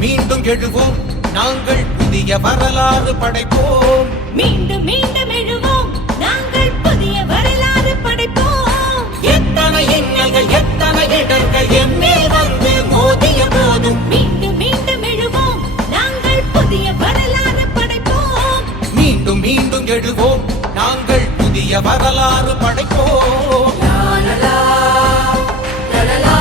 மீண்டும் எழுவோம். நாங்கள் புதிய வரலாறு படைப்போம். மீண்டும் மீண்டும் எழுவோம். நாங்கள் புதிய வரலாறு படைப்போம். எத்தனை இன்னல்கள் எத்தனை இடர்கள் எம்மேல் வந்து மோதிய போதும். மீண்டும் மீண்டும் எழுவோம். நாங்கள் புதிய வரலாறு படைப்போம். மீண்டும் மீண்டும் எழுவோம். நாங்கள் புதிய வரலாறு படைப்போம். வார்த்தை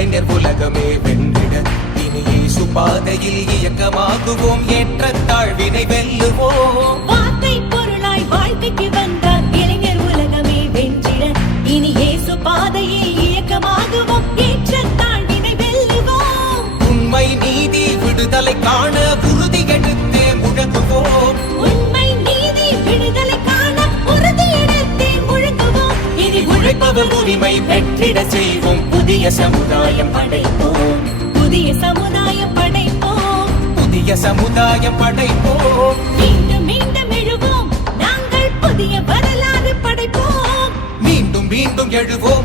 இளைஞர் உலகமே வென்றிட. இனி இயேசு பாதையில் இயக்கமாகுவோம். ஏற்ற தாழ்வினை வெல்லுவோம். வார்த்தை பொருளாய் வாழ்க்கைக்கு வந்தார். இளைஞர் உலகமே வென்றிட. இனி இயேசு பாதையில் இயக்கமாகுவோம். ஏற்ற தாழ்வினை வெல்லுவோம். உண்மை நீதி விடுதலை காண உறுதி எடுத்தே முழங்குவோம். உண்மை நீதி விடுதலை காண உறுதி எடுத்தே முழங்குவோம். இனி உழைப்பவர் உரிமை செய்வோம் புதிய சமுதாயம் படைப்போம். புதிய சமுதாயம் படைப்போம். புதிய சமுதாயம் படைப்போம். மீண்டும் மீண்டும் எழுவோம். நாங்கள் புதிய வரலாறு படைப்போம். மீண்டும் மீண்டும் எழுவோம்.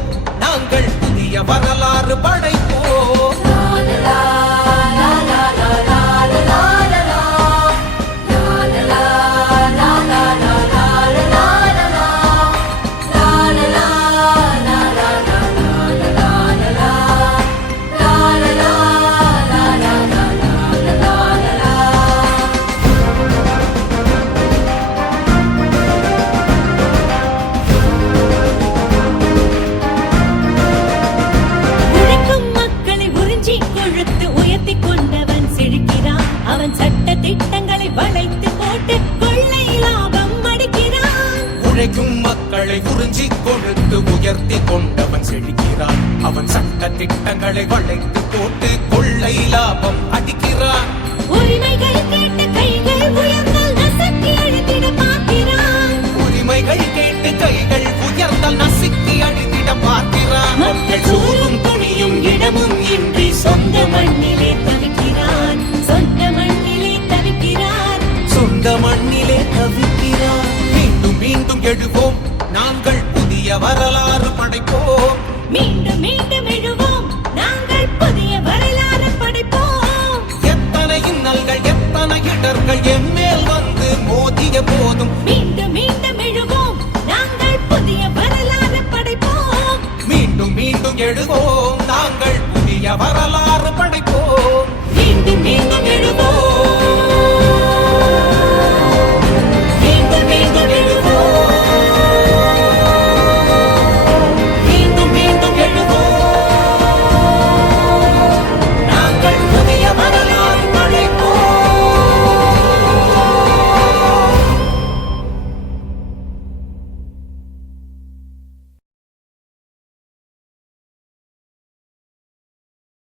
மக்களை உறிஞ்சி கொழுத்து உயர்த்தி கொண்டவன் செழிக்கிறான். அவன் சட்ட திட்டங்களை வளைத்து போட்டு கொள்ளை லாபம் அடிக்கிறான். உரிமைகள் கேட்டு படைப்போம்